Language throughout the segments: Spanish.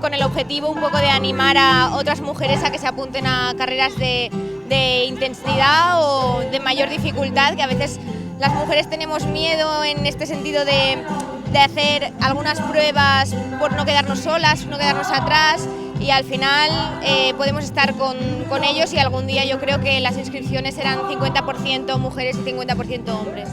con el objetivo un poco de animar a otras mujeres a que se apunten a carreras de intensidad o de mayor dificultad, que a veces las mujeres tenemos miedo en este sentido de hacer algunas pruebas por no quedarnos solas, no quedarnos atrás, y al final podemos estar con ellos, y algún día yo creo que las inscripciones serán 50% mujeres y 50% hombres.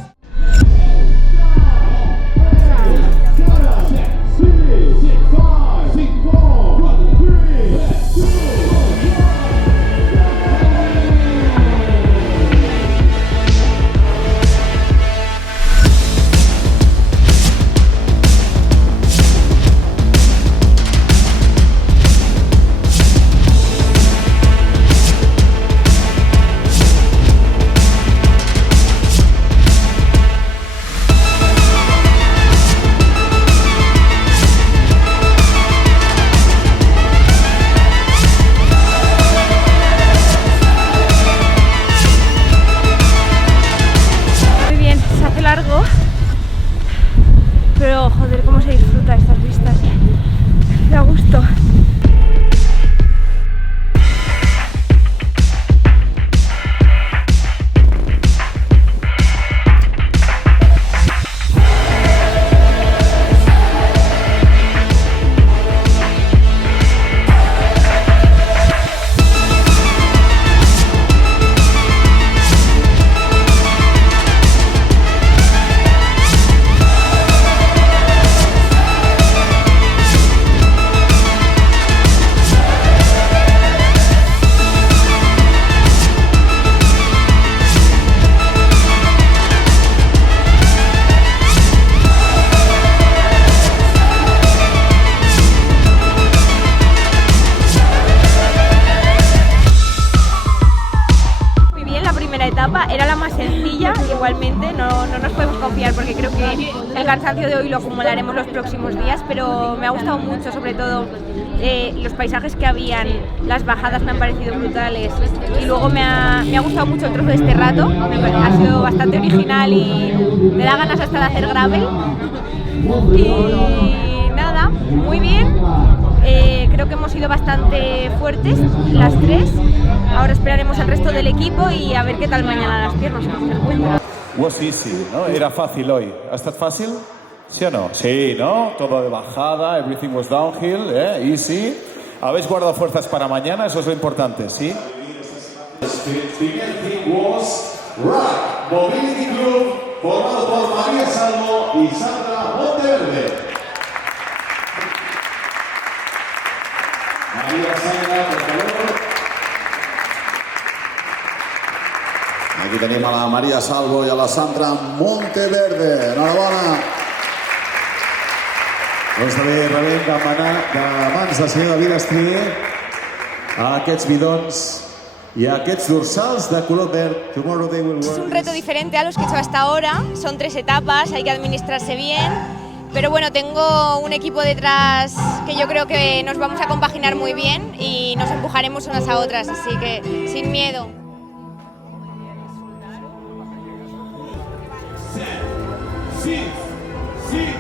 Pero joder, cómo se disfruta estas vistas, da gusto. Era la más sencilla, igualmente no nos podemos confiar porque creo que el cansancio de hoy lo acumularemos los próximos días, pero me ha gustado mucho, sobre todo los paisajes que habían, las bajadas me han parecido brutales, y luego me ha gustado mucho el trozo de este rato, ha sido bastante original y me da ganas hasta de hacer gravel, y nada, muy bien. Creo que hemos sido bastante fuertes las tres. Ahora esperaremos al resto del equipo y a ver qué tal mañana las piernas. Was easy, ¿no? Era fácil hoy. ¿Ha estado fácil? ¿Sí o no? Sí, ¿no? Todo de bajada, everything was downhill, easy. ¿Habéis guardado fuerzas para mañana? Eso es lo importante, ¿sí? Mobility Club, formado por María Salvo y Sandra Monteverde. María Sandra, por favor. Aquí tenim a la Maria Salvo i a la Sandra Monteverde. Enhorabona. Doncs també rebem de mans del senyor David Estri a aquests bidons y a aquests dorsals de color verd. Tomorrow they will work. Es un reto diferente a los que he hecho hasta ahora, son 3 etapas, hay que administrarse bien, pero bueno, tengo un equipo detrás que yo creo que nos vamos a compaginar muy bien y nos empujaremos unas a otras, así que sin miedo. Sí, sí.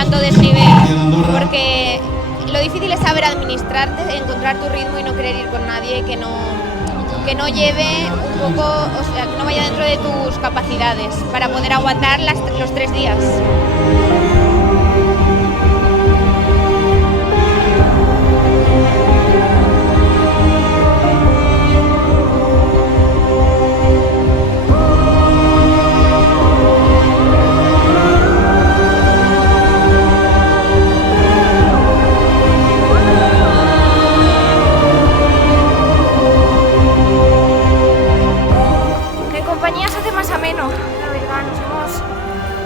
tanto desnivel, porque lo difícil es saber administrarte, encontrar tu ritmo y no querer ir con nadie que no lleve un poco, o sea, que no vaya dentro de tus capacidades para poder aguantar los 3 días.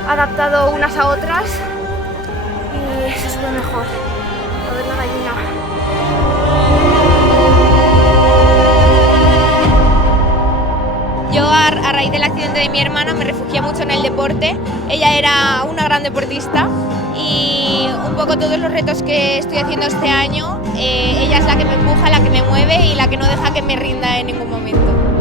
Adaptado unas a otras y se sube mejor. A ver la gallina. Yo a raíz del accidente de mi hermana me refugié mucho en el deporte. Ella era una gran deportista y un poco todos los retos que estoy haciendo este año, ella es la que me empuja, la que me mueve y la que no deja que me rinda en ningún momento.